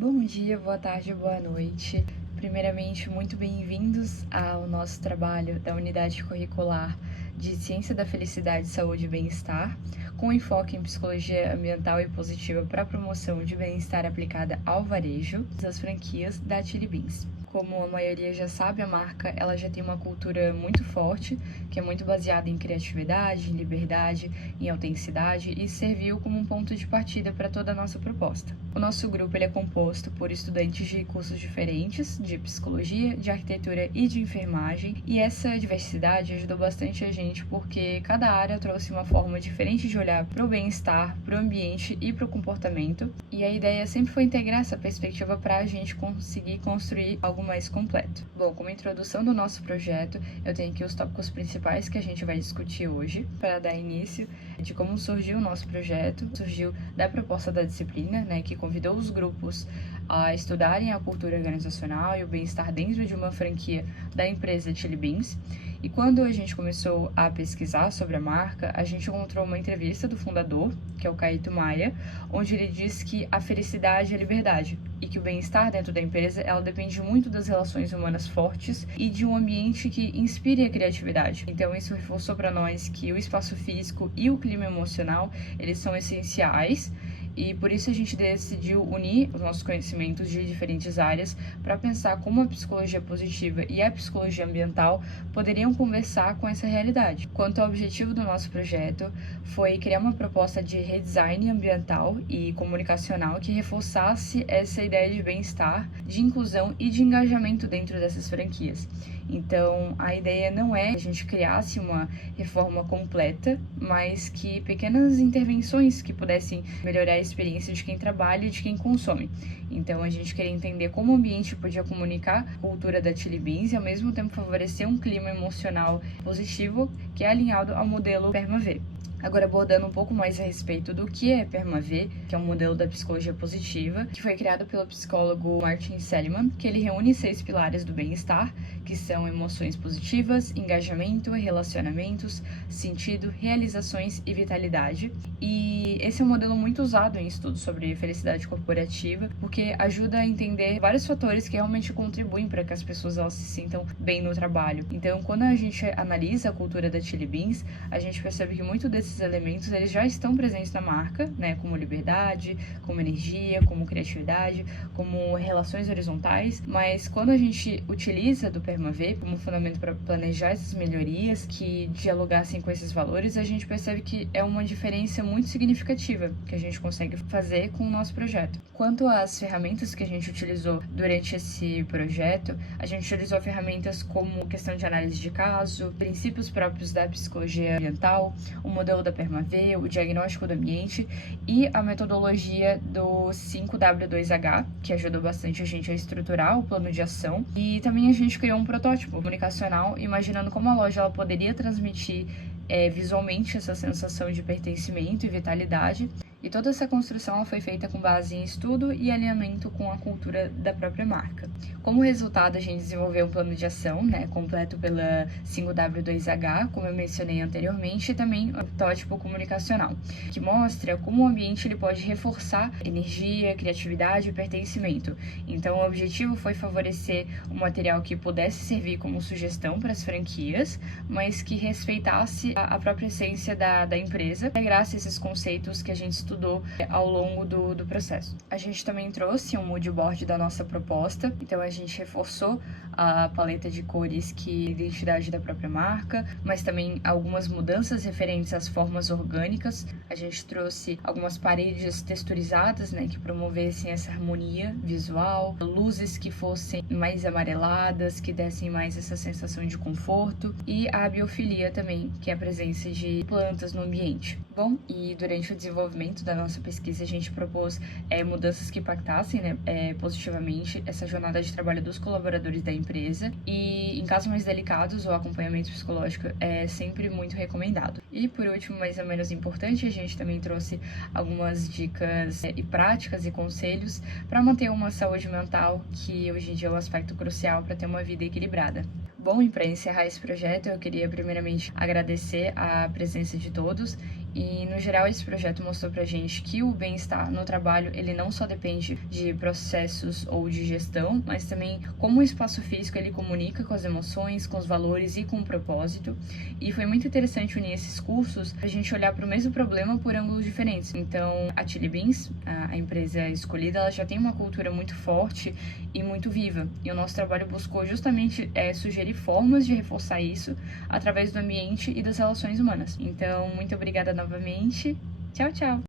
Bom dia, boa tarde, boa noite. Primeiramente, muito bem-vindos ao nosso trabalho da Unidade Curricular de Ciência da Felicidade, Saúde e Bem-Estar, com enfoque em Psicologia Ambiental e Positiva para a promoção de bem-estar aplicada ao varejo, das franquias da Chili Beans. Como a maioria já sabe, a marca ela já tem uma cultura muito forte, que é muito baseada em criatividade, em liberdade, em autenticidade e serviu como um ponto de partida para toda a nossa proposta. O nosso grupo ele é composto por estudantes de cursos diferentes, de psicologia, de arquitetura e de enfermagem, e essa diversidade ajudou bastante a gente porque cada área trouxe uma forma diferente de olhar para o bem-estar, para o ambiente e para o comportamento, e a ideia sempre foi integrar essa perspectiva para a gente conseguir construir algo mais completo. Bom, como introdução do nosso projeto, eu tenho aqui os tópicos principais que a gente vai discutir hoje, para dar início de como surgiu o nosso projeto. Surgiu da proposta da disciplina, que convidou os grupos a estudarem a cultura organizacional e o bem-estar dentro de uma franquia da empresa Chili Beans. E quando a gente começou a pesquisar sobre a marca, a gente encontrou uma entrevista do fundador, que é o Caíto Maia, onde ele diz que a felicidade é a liberdade e que o bem-estar dentro da empresa ela depende muito das relações humanas fortes e de um ambiente que inspire a criatividade. Então isso reforçou para nós que o espaço físico e o clima emocional, eles são essenciais. E por isso a gente decidiu unir os nossos conhecimentos de diferentes áreas para pensar como a psicologia positiva e a psicologia ambiental poderiam conversar com essa realidade. Quanto ao objetivo do nosso projeto, foi criar uma proposta de redesign ambiental e comunicacional que reforçasse essa ideia de bem-estar, de inclusão e de engajamento dentro dessas franquias. Então, a ideia não é que a gente criasse uma reforma completa, mas que pequenas intervenções que pudessem melhorar a experiência de quem trabalha e de quem consome. Então, a gente queria entender como o ambiente podia comunicar a cultura da Chili Beans e, ao mesmo tempo, favorecer um clima emocional positivo que é alinhado ao modelo PERMA-V. Agora, abordando um pouco mais a respeito do que é PERMA-V, que é um modelo da psicologia positiva, que foi criado pelo psicólogo Martin Seligman, que ele reúne 6 pilares do bem-estar, que são emoções positivas, engajamento, relacionamentos, sentido, realizações e vitalidade. E esse é um modelo muito usado em estudos sobre felicidade corporativa, porque ajuda a entender vários fatores que realmente contribuem para que as pessoas elas se sintam bem no trabalho. Então, quando a gente analisa a cultura da Chili Beans, a gente percebe que muito desses elementos eles já estão presentes na marca, como liberdade, como energia, como criatividade, como relações horizontais, mas quando a gente utiliza do PERMA-V como fundamento para planejar essas melhorias que dialogassem com esses valores, a gente percebe que é uma diferença muito significativa que a gente consegue fazer com o nosso projeto. Quanto às ferramentas que a gente utilizou durante esse projeto, a gente utilizou ferramentas como questão de análise de caso, princípios próprios da psicologia ambiental, o modelo da PERMA-V, o diagnóstico do ambiente e a metodologia do 5W2H, que ajudou bastante a gente a estruturar o plano de ação. E também a gente criou um protótipo comunicacional, imaginando como a loja ela poderia transmitir visualmente essa sensação de pertencimento e vitalidade. E toda essa construção ela foi feita com base em estudo e alinhamento com a cultura da própria marca. Como resultado, a gente desenvolveu um plano de ação, completo pela 5W2H, como eu mencionei anteriormente, e também um protótipo comunicacional, que mostra como o ambiente ele pode reforçar energia, criatividade e pertencimento. Então, o objetivo foi favorecer um material que pudesse servir como sugestão para as franquias, mas que respeitasse a própria essência da empresa, integrasse esses conceitos que a gente estudou ao longo do processo. A gente também trouxe um mood board da nossa proposta, então a gente reforçou a paleta de cores que é a identidade da própria marca, mas também algumas mudanças referentes às formas orgânicas. A gente trouxe algumas paredes texturizadas, que promovessem essa harmonia visual, luzes que fossem mais amareladas, que dessem mais essa sensação de conforto, e a biofilia também, que é a presença de plantas no ambiente. Bom, e durante o desenvolvimento da nossa pesquisa, a gente propôs mudanças que impactassem positivamente essa jornada de trabalho dos colaboradores da empresa, e em casos mais delicados, o acompanhamento psicológico é sempre muito recomendado. E por último, mais ou menos importante, a gente também trouxe algumas dicas e práticas e conselhos para manter uma saúde mental, que hoje em dia é um aspecto crucial para ter uma vida equilibrada. Bom, e para encerrar esse projeto, eu queria primeiramente agradecer a presença de todos E, no geral, esse projeto mostrou pra gente que o bem-estar no trabalho, ele não só depende de processos ou de gestão, mas também como o espaço físico ele comunica com as emoções, com os valores e com o propósito. E foi muito interessante unir esses cursos pra gente olhar para o mesmo problema por ângulos diferentes. Então, a Chili Beans, a empresa escolhida, ela já tem uma cultura muito forte e muito viva. E o nosso trabalho buscou justamente sugerir formas de reforçar isso através do ambiente e das relações humanas. Então, muito obrigada novamente. Tchau, tchau!